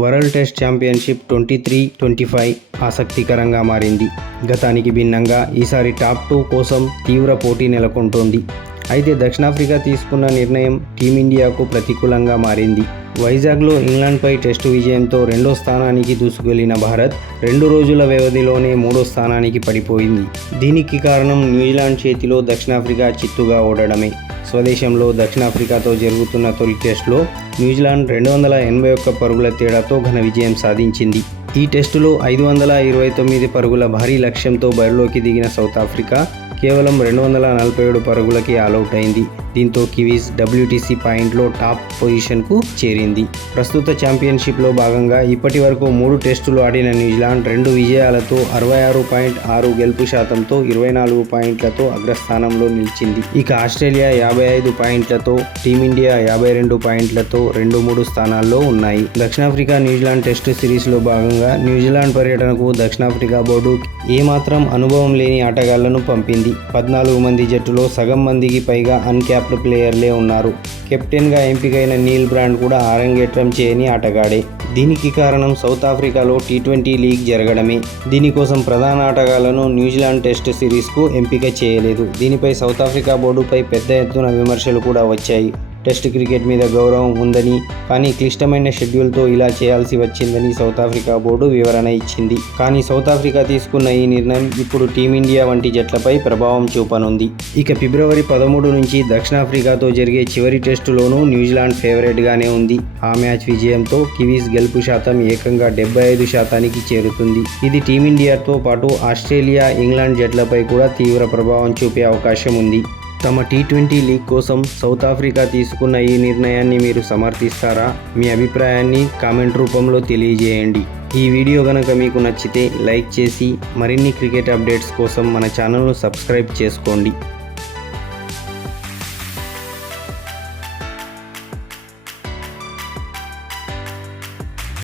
World test championship 23-25 ఆసక్తికరంగా మారింది. గతానికి భిన్నంగా ఈసారి టాప్ 2 కోసం తీవ్ర పోటీ నెలకొంటోంది. అయితే దక్షిణాఫ్రికా తీసుకున్న నిర్ణయం టీమిండియాకు ప్రతికూలంగా మారింది. వైజాగ్లో ఇంగ్లాండ్పై టెస్టు విజయంతో 2వ స్థానానికి దూసుకెళ్లిన భారత్ 2 రోజుల వ్యవధిలోనే 3వ స్థానానికి పడిపోయింది. దీనికి కారణం న్యూజిలాండ్ చేతిలో దక్షిణాఫ్రికా చిత్తుగా ఓడడమే. స్వదేశంలో దక్షిణాఫ్రికాతో జరుగుతున్న తొలి టెస్టులో న్యూజిలాండ్ 281 పరుగుల తేడాతో ఘన విజయం సాధించింది. ఈ టెస్టులో 529 పరుగుల భారీ లక్ష్యంతో బరిలోకి దిగిన సౌత్ ఆఫ్రికా కేవలం 247 పరుగులకి ఆలౌట్ అయింది. దీంతో కివీస్ WTC పాయింట్లో టాప్ పొజిషన్కు చేరింది. ప్రస్తుత ఛాంపియన్షిప్లో భాగంగా ఇప్పటి వరకు 3 టెస్టులు ఆడిన న్యూజిలాండ్ 2 విజయాలతో 66.6 గెలుపు శాతంతో 24 పాయింట్లతో అగ్రస్థానంలో నిలిచింది. ఇక ఆస్ట్రేలియా 55 పాయింట్లతో, టీమిండియా 52 పాయింట్లతో 2-3 స్థానాల్లో ఉన్నాయి. దక్షిణాఫ్రికా న్యూజిలాండ్ టెస్టు సిరీస్లో భాగంగా న్యూజిలాండ్ పర్యటనకు దక్షిణాఫ్రికా బోర్డు ఏమాత్రం అనుభవం లేని ఆటగాళ్లను పంపింది. 14 మంది జట్టులో సగం మందికి పైగా అన్క్యాప్డ్ ప్లేయర్లే ఉన్నారు. కెప్టెన్గా ఎంపికైన నీల్ బ్రాండ్ కూడా అరంగేట్రం చేయని ఆటగాడే. దీనికి కారణం సౌత్ ఆఫ్రికాలో T20 లీగ్ జరగడమే. దీనికోసం ప్రధాన ఆటగాళ్లను న్యూజిలాండ్ టెస్ట్ సిరీస్కు ఎంపిక చేయలేదు. దీనిపై సౌత్ ఆఫ్రికా బోర్డుపై పెద్ద ఎత్తున విమర్శలు కూడా వచ్చాయి. టెస్ట్ క్రికెట్ మీద గౌరవం ఉందని, కానీ క్లిష్టమైన షెడ్యూల్తో ఇలా చేయాల్సి వచ్చిందని సౌత్ ఆఫ్రికా బోర్డు వివరణ ఇచ్చింది. కానీ సౌత్ ఆఫ్రికా తీసుకున్న ఈ నిర్ణయం ఇప్పుడు టీమిండియా వంటి జట్లపై ప్రభావం చూపనుంది. ఇక ఫిబ్రవరి 13 నుంచి దక్షిణాఫ్రికాతో జరిగే చివరి టెస్టులోనూ న్యూజిలాండ్ ఫేవరెట్గానే ఉంది. ఆ మ్యాచ్ విజయంతో కివీస్ గెలుపు శాతం ఏకంగా 75% చేరుతుంది. ఇది టీమిండియాతో పాటు ఆస్ట్రేలియా, ఇంగ్లాండ్ జట్లపై కూడా తీవ్ర ప్రభావం చూపే అవకాశం ఉంది. తమ T20 లీగ్ కోసం సౌత్ ఆఫ్రికా తీసుకున్న ఈ నిర్ణయాన్ని మీరు సమర్థిస్తారా? మీ అభిప్రాయాన్ని కామెంట్ రూపంలో తెలియజేయండి. ఈ వీడియో గనక మీకు నచ్చితే లైక్ చేసి మరిన్ని క్రికెట్ అప్డేట్స్ కోసం మన ఛానల్ను సబ్స్క్రైబ్ చేసుకోండి.